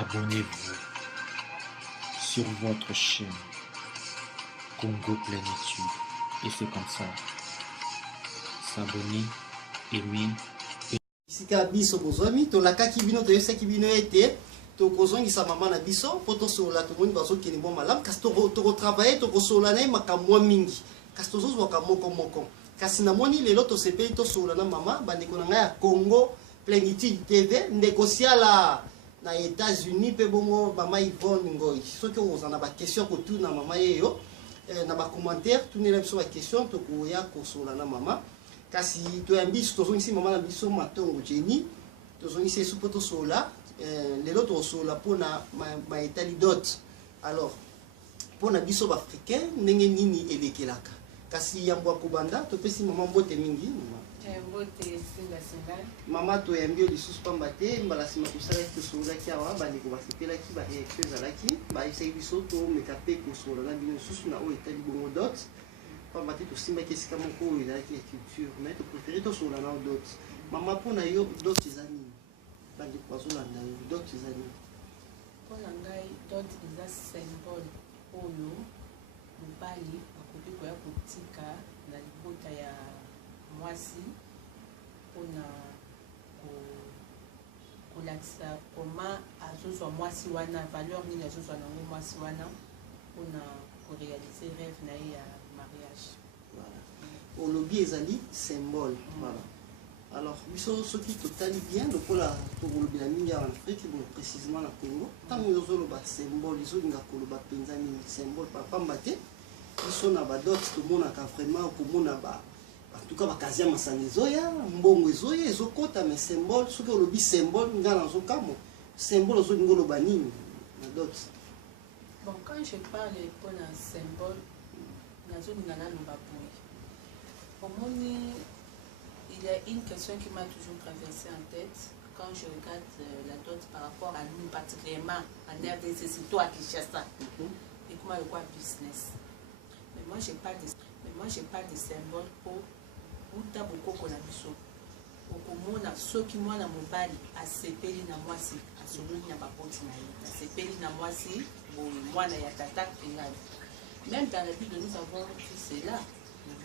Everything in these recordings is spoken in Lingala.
abonnez-vous sur votre chaîne Congo Plénitude. Et c'est comme ça. S'abonner, aimer. Sika biso bozwami tolakaki bino toyesaki bino ete tokozongisa mama na biso mpo tosola tomoni bazokende mwa malamu kasi tokotravaye tokosola na ye makambo mingi kasi tozozwaka moko kasi namoni lelo tosepeli tosola na mama bandeko na ngai ya Congo Plénitude TV ndeko siala na États-Unis mpe bongo mama Yvonne Ngoi soki okoza na baquestion kotuna mama yeyo na bacommentaire tunela biso baquestion tokoya kosola na mama kasi toyambi tozongisi mama na biso matongo Jenny tozongisi esu mpo tosola lelo tokosola mpona maetali dot alors mpona biso baafricain ndenge nini elekelaka kasi yambo ya kobanda topesi mama mbote mingi mama toyambi yo lisusu pamba te mbala nsima tosalaki tosololaki awa bandeko basepelaki bareaction ezalaki bayebisaki biso tomeka mpe kosola na bino lisusu na oyo etali bongo dot pamba te tosimbaki esika moko oyo ezalaki ya culture mais topréféré tosola na dot mama mpona yo dot eza nini bandeko bazolanda yo dot eza nini mpona ngai dot eza symbole oyo mobali akoki koya kotika na libota ya mwasi mpona kolakisa koma azozwa mwasi wana valeur nini azozwa nango mwasi wana mpona korealize rêve na ye ya mariage. Olobi ezali symbole. Voilà. Alors biso soki totali bien lokola tokolobela mingi en Afrique bon précisément na Congo ntango ozoloba symbole ezolinga koloba mpenza nini symbole pamba te biso na badot tomonaka vraiment okomona en tout cas bakazi ya masanga ezoya mbongo ezoya ezokota mais symbole soki olobi symbole nga nazokamo symbole ozolinga oloba nini na dot. Bon, quand je parle pour un symbole, il y a une question qui m'a toujours traversé en tête quand je regarde la dot par rapport à nous, particulièrement en RDC, surtout à Kinshasa, et comment le quoi business. Mais moi, je parle de symbole pour Uta Boko Konabiso. Okomona soki mwana mobali asepeli na mwasi asololi na bakoti na ye asepeli na mwasi mwana ya tata engali. Même dans la Bible nous avons vu cela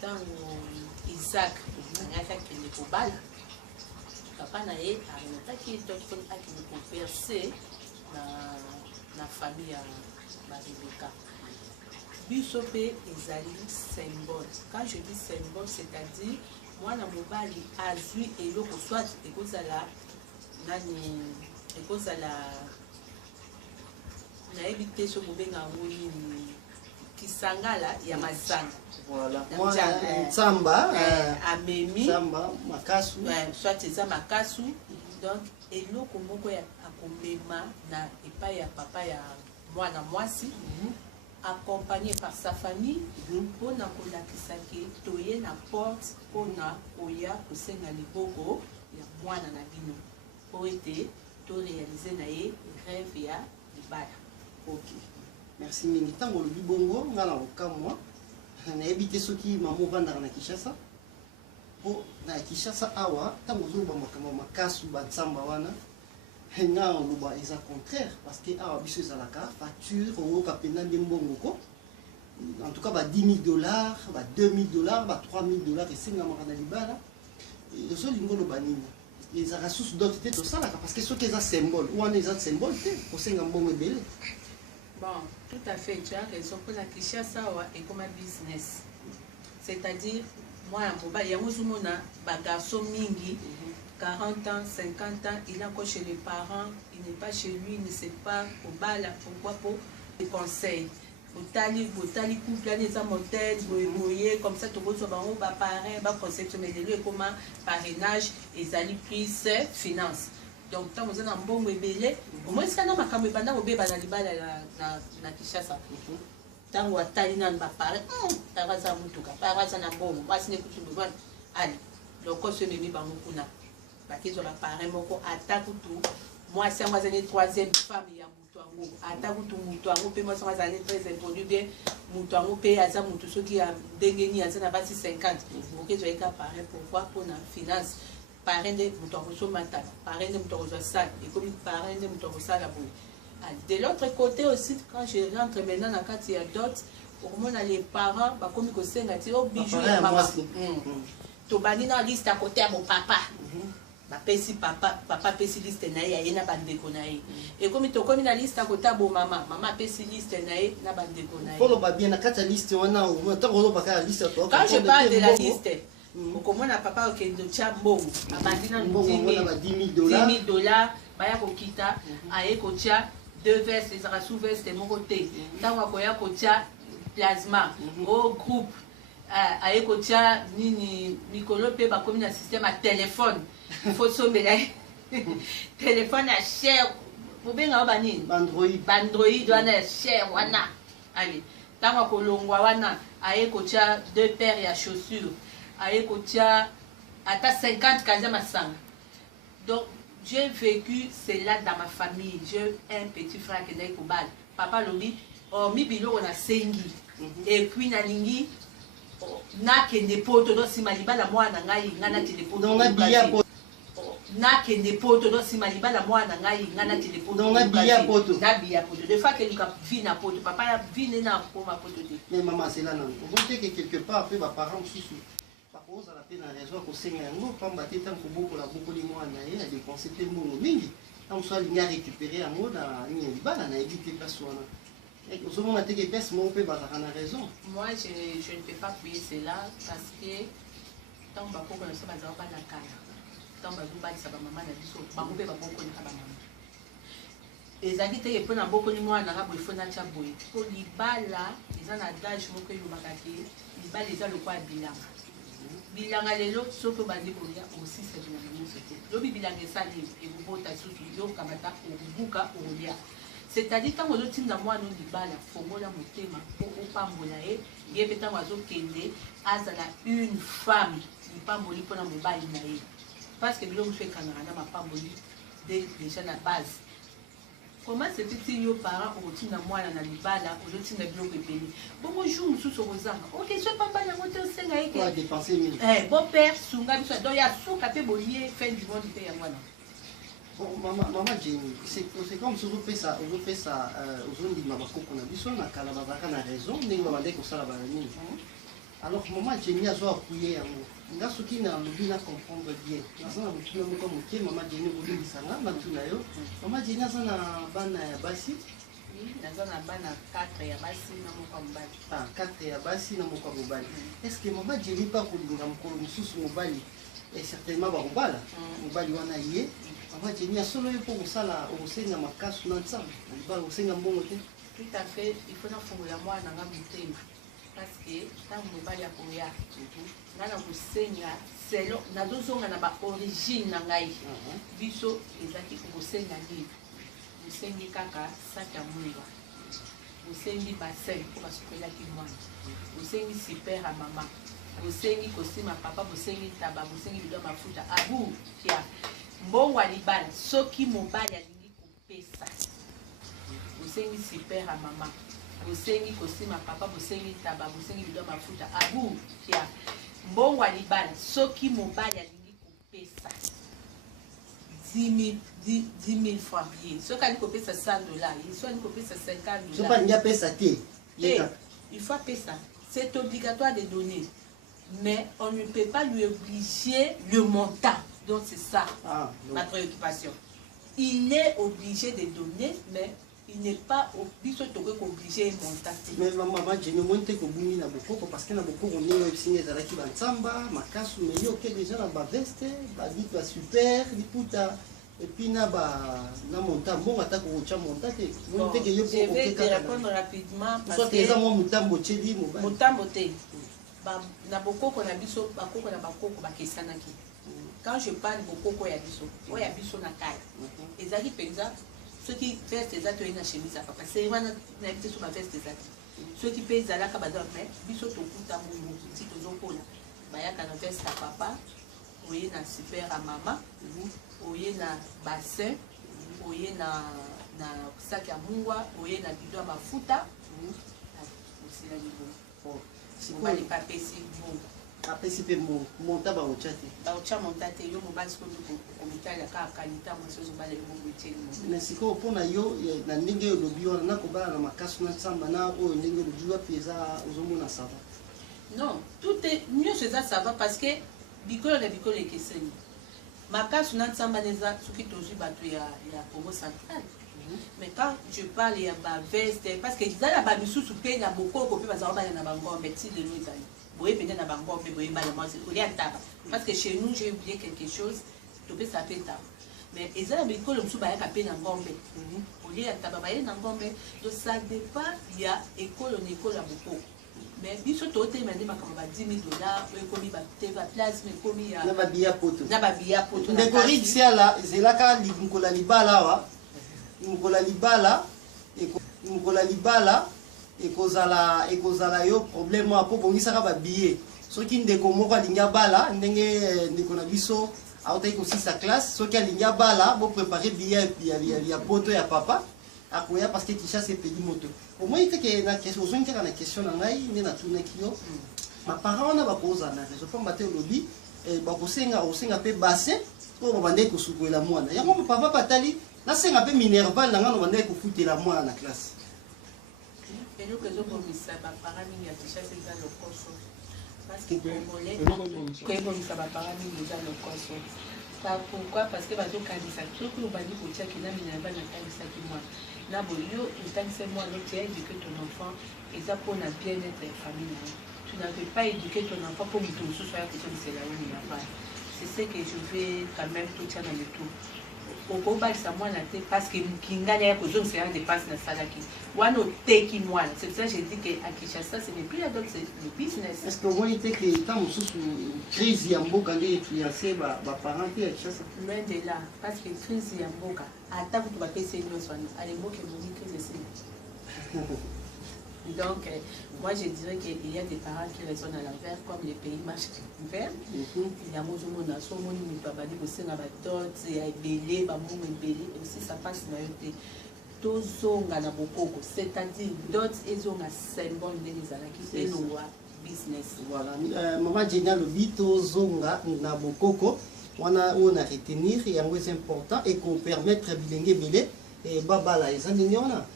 dans Isaac angaki akende kobala papa na ye aremetaki etoki akende koverse na famille ya Rebeka. Biso mpe ezali symbole. Quand je dis symbole, c'est-à-dire mwana mobali azwi eloko soit ekozala nani ekozala nayebi te soki obenga yango nini kisangala ya mazanga ntsamba amemi makasu soit eza makasu donc eloko moko akomema na epai ya papa ya mwana mwasi accompagné par sa famille pour na kolakisa ke toye na porte pour na koya kosenga liboko ya mwana na bino po ete to réaliser na ye rêve ya libala. Ok, merci mingi ntango olobi bongo nga na kokamwa nayebi te soki mama ovandaka na Kinshasa po na Kinshasa awa ntango ozoloba makambo makasu bantsamba wana nga oloba eza contraire parce que awa biso ezalaka facture oyoka mpenza nde mbongo ko en tout cas ba $10 000 ba $2 000 ba $3 000 esengamaka na libala ozolinga oloba nini ezalaka susu dot te tosalaka parce que soki eza symbole wana eza symbole te kosenga mbongo ebele. Bon, tout à fait, tu as raison. Pour la Kinshasa et comme un business, c'est-à-dire moi il y a un garçon mingi 40 ans, 50 ans, il est encore chez les parents, il n'est pas chez lui, il ne sait pas pourquoi pour les conseils. Botali couple, les amortels, comme ça, tout le monde va parrain, va conception, mais de lui, comment parrainage, et ali prise finance. Donc, tant que vous avez un bon bébé, au moins, c'est un makamé, pendant que vous avez na Kinshasa. Tant que vous avez un parrain, paraza mutuka, paraza na bon, voici les coutumes de allez, le coach de mi bamukuna. Parce que la parrain, moko attaque tout. Moi, c'est moi, c'est troisième femme, il y a mutuango. Attaque tout mutuango, puis moi, c'est moi, très impondu bien. Mutuango, paye à ça, mutu, ceux qui a dégainé, à ça, n'a pas 50. Ok, tu as un parrain pour voir pour la finance. Parrain de mutuango, so matin. Parrain de mutuango, ça, et comme parrain de mutuango, ça, la boue. De l'autre côté aussi, quand je rentre maintenant dans le cas d'autres, au moins les parents, comme ils conseillent, au bijou et maman. Tu vas dans la liste à côté à mon papa. Papa pesi liste na ye na bandeko na ye. Et comme tu comme la liste à côté à mon maman, maman pesi liste na ye na bandeko na ye. Faut le bien na kata liste wana ou tant qu'on pas la liste toi. Quand je parle de la liste, comment na papa okendo tia mbongo, abandina $10 000, baya kokita, aye kotia 2 vestes, ezaka sous veste moko te. Tango akoya kotia plasma au groupe aye kotia nini mikolo pe ba komi na système à téléphone. Il faut sommer téléphone à cher. Vous bien avoir nini? Android wana cher wana. Allez, tango kolongwa wana aye kotia 2 paires ya chaussures. Aye kotia ata 50 kazama sang. Donc j'ai vécu cela dans ma famille. J'ai un petit frère qui est au bal. Papa lobi, oh mi bilo on a sengi. Et puis na lingi na kende poto do simaliba la mwana ngai ngana kende poto. Donc na biya poto. Na kende poto do simaliba la mwana ngai ngana kende poto. Donc na biya poto. Na biya poto. De fois que lui ka vi na poto, papa ya vi na pour ma poto de. Mais maman c'est là non. On voit que quelque part après ba parents sous on a la peine à raison pour saigner un mot, comme battre tant que beaucoup la beaucoup de mois à a dépensé des mots mingi. On soit ligne récupérer un mot dans ligne de balle, on a évité pas soi. Et au moment où on a été pèse, mon père a raison. Moi je ne peux pas payer cela parce que tant que beaucoup ne sont pas dans la carte. Tant que vous battez sa maman na biso, ba ko pe ba beaucoup na ba maman. ezali te epona mbokoli mwana na boye fona tia boye po libala eza na adage moko elobaka ke libala eza lokwa bilanga bilanga lelo soki obandi kolia osisa bilanga nyonso te lobi bilanga esali ekobota susu yokamata okobuka okolia c'est-à-dire ntango ozotinda mwana libala fongola motema mpo opambola ye ye mpe ntango azokende azala une femme lipamboli mpona mobali na ye parce que biloko mosu ekangaka na mapamboli déjà na base. Comment c'est petit yo parents au tina mwana na libala au tina biloko ebele bongo jour mosusu okozanga ok so papa yango te osenga ye ke dépenser 1000 bon père sunga biso donc ya suka pe bolie fin du monde pe ya mwana. Bon maman Jenny c'est comme si on fait ça aujourd'hui ma bakoko na biso na kala bazaka na raison ndenge babande kosala bana nini. Alors maman Jenny azo appuyer yango nga soki na lobi na comprendre bien naza na motuna moko moke maman Jenny kolibisanga na tuna yo maman Jenny aza na bana ya basi naza na bana 4 ya basi na moko mobali. 4 ya basi na moko mobali. Est-ce que maman Jenny pa kolinga mokolo mosusu mobali et certainement bakobala mobali wana ye maman Jenny asolo yo mpo kosala okosenga makasi na nzambe na libala kosenga mbongo te? Tout à fait, il faut nafungola mwana nga motema parce que ntango mobali akoya nga na kosenga selo nazozonga na baorigine na ngai biso ezalaki kokosenga nini osengi kaka saki ya mwinga osengi bassin mpo basopelaki mwana osengi super ya mama osengi costume ya papa bosengi taba bosengi bido ya mafuta abu kia mbongo ya libala soki mobali alingi kopesa osengi super ya mama bosengi costume ya papa bosengi taba bosengi bido ya mafuta abu kia mbongo ya libala soki mobali alingi kopesa 10 000 francs ye soki alingi kopesa $100 ye soki alingi kopesa $50 soki alingi apesa te il faut apesa c'est obligatoire de donner mais on ne peut pas lui obliger le montant donc c'est ça ma préoccupation il est obligé de donner mais il n'est pas obligé de monter. Mais maman, je ne monte que boumi na bokoko parce que na bokoko ni yo singe zalaki bansamba, makasu mais yo ke déjà na ba veste, ba dit ba super, liputa et puis na monta bon attaque au cha monta te. Monte que yo je vais te répondre rapidement parce que ça moi mutambo chedi mo. Mutambo te. Ba na bokoko na biso bakoko na bakoko bakesanaki. Quand je parle bokoko ya biso, o ya biso na kaya. Ezali penza ceux qui vestent des ateliers na chemise à papa c'est vraiment n'habite sur ma veste des ateliers ceux qui payent à la cabane mais biso to kuta mungu si to zokola bayaka na veste à papa oye na super à maman oye na bassin oye na sac à mungwa oye na bidon à mafuta aussi la niveau si on va les papiers si bon apesi mpe monta baotya te baotya monta te yo mobali sikoyo komitala kaka kalita mwasi ozobala elongo etieli na sikoyo mpo na yo na ndenge olobi wana nakobala na makasi na nsamba na oyo ndenge olobi wapi eza ozomona sava non tout est nyonso eza sava parce que bikolo na bikolo ekeseni makasi na nsamba neza soki tozwi bato ya Congo central. Mais quand je parle ya baveste parce que ezala bamisusu mpe na bokoko mpe bazala bana na bangombe ti lelo ezali boye pende na bangombe boye mbala mwasi olia taba parce que chez nous j'ai oublié quelque chose topesa mpe taba mais ezala bikolo mosusu bayaka mpe na ngombe olia taba baye na ngombe donc ça dépend ya ekolo na ekolo ya bokoko mais biso totelema nde makambo ba 10 000 dollars oyo ekomi bateva plasme ekomi ya na babiya poto ndeko riksi ala ezelaka mokolo ya libala awa mokolo ya libala ekozala yo problème apo bongisaka babillet soki ndeko moko alingi abala ndenge ndeko na biso autaki kosisa classe soki alingi abala boprépare billet ya poto ya papa akoya parce que Kinshasa epeli moto omoi teke ozongi kaka na question na ngai nde natunaki yo baparent wana bakozala na raison pamba te olobi osenga mpe bassin oyo babandaki kosukolela mwana yango papa batali nasenga mpe minerval na ngano bandaki kofutela mwana na classe eloko ezobomisa baparent mingi ya Kinshasa eza lokoso parce que congolais koyebomisa baparent mingi eza lokoso pourquoi parce que bazokanisa soki obandi kotiaki na minerval natangisaki mwana na boyo otangisa mwana otia éduquer ton enfant eza mpona bien-être ya famille na yo tu n'avais pas éduqué ton enfant mpo moto mosusu aya kosomisela yo minerval c'est ce que je vais quand même totia na letou okobalisa mwana te parce que mokingani aya kozongisela dépense nasalaki wana oteki mwana c'est pour ça je dis que à Kinshasa ce n'est plus la donc c'est le business. Est-ce que omoni te ke ntan mosusu crise ya mboka nde influence baparent mpe ya Kinshasa loin de là parce que crise ya mboka ata kutu bapesi nyonso wana alemoke emoni crise esili donc moi je dirais qu'il y a des parents qui raisonnent à l'envers comme les pays marchent vers yango ozomona so omoni moto abandi kosenga badot ya ebele bambongo ebele aussi ça passe na yo te tozonga na bokoko c'est-à-dire dot ezonga symbole ndenge ezalaki elongwa business. Voilà mama Jenny alobi tozonga na bokoko wana oyo na retenir yango eza important et kopermettre bilenge ebele babala eza ndenge wana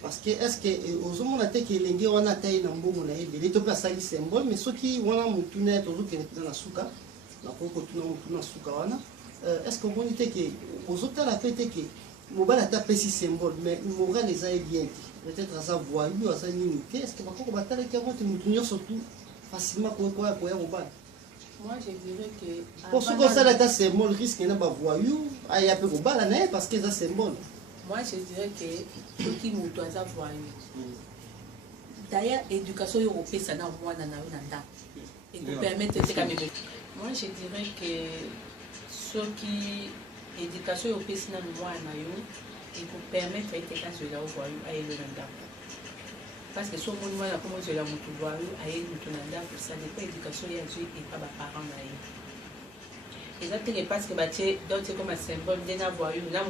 parce que est-ce que ozomona te ke elenge wana atai na mbongo na ye ebele to mpe asali symbole mais soki wana motu na ye tozokende mpena na suka nakoko tuna motu na suka wana est-ce que omoni te ke ozotala mpe te ke mobali ata apesi symbole mais moral eza ye bien te peut-être aza voyu aza nini te est-ce que bakoko batalaki yango te motu nyonso tu facilement koya mobali moi je dirais que pour soki osala ata symbole risque na bavoyu aya mpe kobala na ye parce que eza symbole. Moi, je dirais que ce qui m'a doit avoir d'ailleurs, l'éducation européenne, ça n'a moins et vous permettez de même. Moi, je dirais que ce qui l'éducation européenne, ça n'a moins et vous permettez de faire ce là à Elonanda. Parce que si on a commencé à voir à Elonanda, ça dépend de l'éducation et pas de parents. Exactement parce que d'autres comme un symbole de n'avoir eu là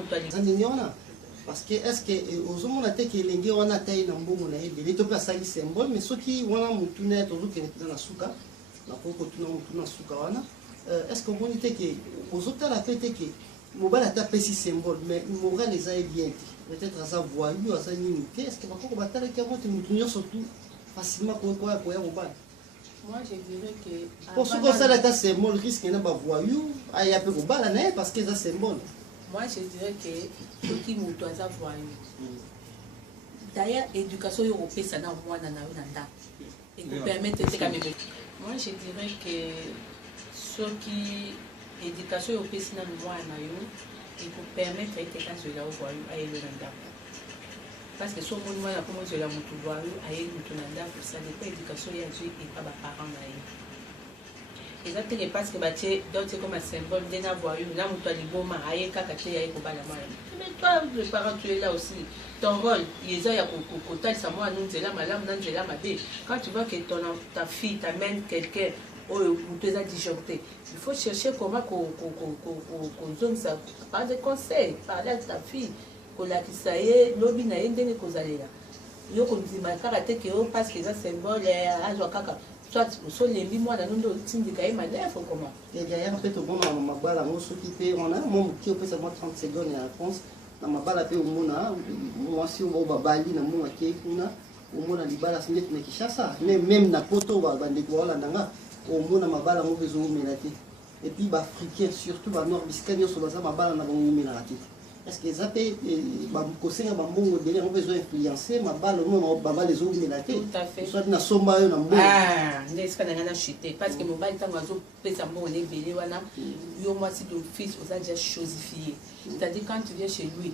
parce que est-ce que ozomona te ke elenge wana atai na mbongo na ye ebele to mpe asali symbole mais soki wana motu na ye tozokende mpena na suka nakoko tuna motu na suka wana est-ce que omoni te ke ozotala mpe te ke mobali ata apesi symbole mais moral eza ye bien te peut-être aza voyu aza nini te est-ce que bakoko batalaki yango te motu nyonso tu facilement koya mobali. Moi je dirais que pour soki osala ata symbole risque na bavoyu aya mpe kobala na ye parce que eza symbole. Moi, je dirais que ce qui m'a doit avoir d'ailleurs, l'éducation européenne, ça n'a moins et vous permettez de quand même. Moi, je dirais que ce qui l'éducation européenne, ça n'a moins et vous permettez de faire ce là à Elonanda. Parce que si on a commencé à voir à Elonanda, ça dépend de l'éducation et pas de parents. Exactement parce que d'autres comme un symbole de n'avoir eu là où tu as dit bon ma aïe kakaté aïe ko bala mal mais toi le parent tu es là aussi ton rôle il y a kotal ça moi nous c'est là madame nous c'est là ma belle quand tu vois que ta fille t'amène quelqu'un ou tu as disjoncté il faut chercher comment qu'on donne ça par des conseils parler avec ta fille qu'on la qui ça y est lobby na ndene kozalera yo ko ndima kakaté que parce que ça symbole à joie kaka soit osolembi mwana nondo otindika ye manefo comment et derrière peut au bon na mabala ngo soki pe on a mon qui peut savoir 30 secondes ya réponse na mabala pe omona mwasi o babali na mwa ke kuna omona libala sinde na Kinshasa même na poto ba bandeko wala ndanga omona mabala ngo bezo melati et puis ba africain surtout ba nord biscanio so baza mabala na bango melati est-ce que ça peut ba kosenga ba mbongo dele ngo bezo influencer mabala no baba les eaux melati tout à fait soit na somba yo na mbongo ndesika na ngana chuter parce que mobali tango azo pesa mbongo ne belé wana yo mwasi d'office aux a déjà chosifié c'est-à-dire quand tu viens chez lui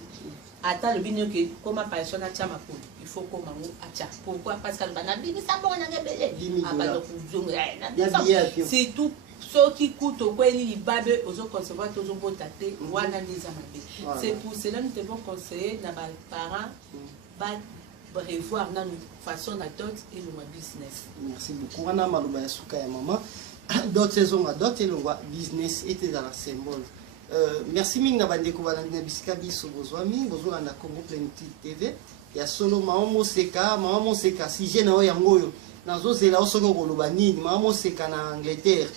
attends le bino que comme personne a tchama pour il faut comme on acha pourquoi parce que bana bibi ça bon na belé abalo kuzonga c'est tout ce qui coûte au quoi il babe aux concevoir toujours botate wana nisa mabe c'est pour cela nous devons conseiller na parents ba revoir na façon na dot et le business. Merci beaucoup. On a malouba ya suka ya maman. Dot saison à dot et le business était dans la symbole. Merci mingi na bandeko balandi na bisika biso bozwami bozwa na Congo Plenitude TV ya solo maman seka si je na yango oyo nazozela osoko koloba nini maman seka na Angleterre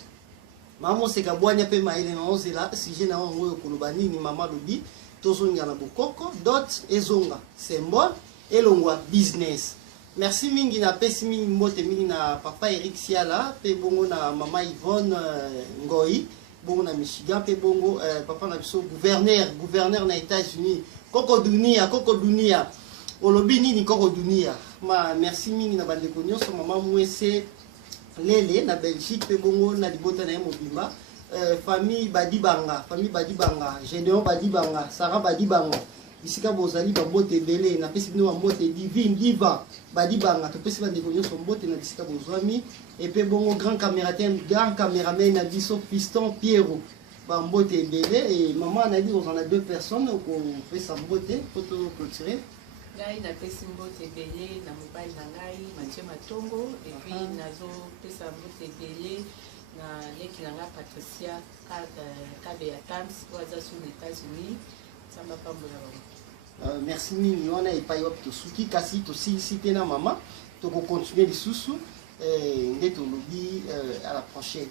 maman seka bwanya pe maile nazozela si je na yango oyo koloba nini mama lobi tozonga na bokoko dot ezonga symbole elongwa business. Merci mingi na pesi mingi mbote mingi na papa Eric Siala pe bongo na mama Yvonne Ngoi bongo na Michigan pe bongo papa na biso gouverneur na États-Unis koko dunia olobi nini koko dunia ma merci mingi na bandeko nyonso mama mwese lele na Belgique pe bongo na libota na mobimba famille Badibanga Gédéon Badibanga Sarah Badibanga bisika bozali bambote belé na pesi bino bambote divine diva Badibanga to pesi bandeko nyonso mbote na bisika bozwami et puis bon grand caméraman na biso Fiston Pierrot bambote belé et maman a dit on a deux personnes qu'on fait sa beauté photo clôturer ngai na pesi mbote belé na mobali na ngai Mathieu Matongo et puis nazo pesa mbote belé na leki na ngai Patricia Kabeya Tams waza sur les États-Unis. Merci mingi wana epai wapi tosuki kasi tosilisi na mama toko continuer lisusu nde tolobi à la prochaine.